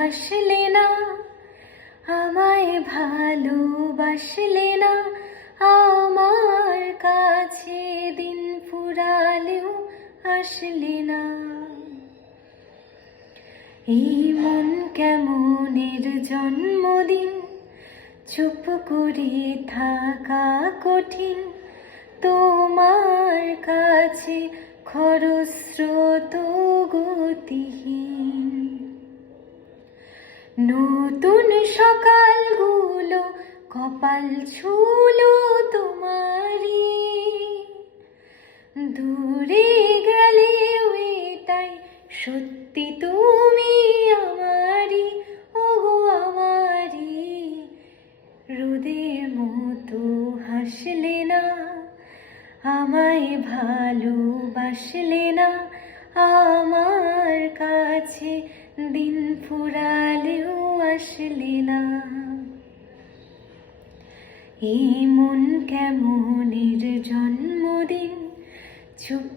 হাসলে না, আমায় ভালোবাসলে না, আমার কাছে দিন ফুরালেও আসলে না। এই মন কেমনের জন্মদিন? চুপ করে থাকা কঠিন। তোমার কাছে খরস্রোত নতুন সকালগুলো, কপাল ছুলো তোমারি দূরে গেলে এটাই সত্যি তুমি আমারি ওগো আমারি রোদের মতো হাসলে না, আমায় ভালোবাসলে না, আমার কাছে দিন ফুরালেও আসলে না এই মন কেমনের জন্মদিন চুপ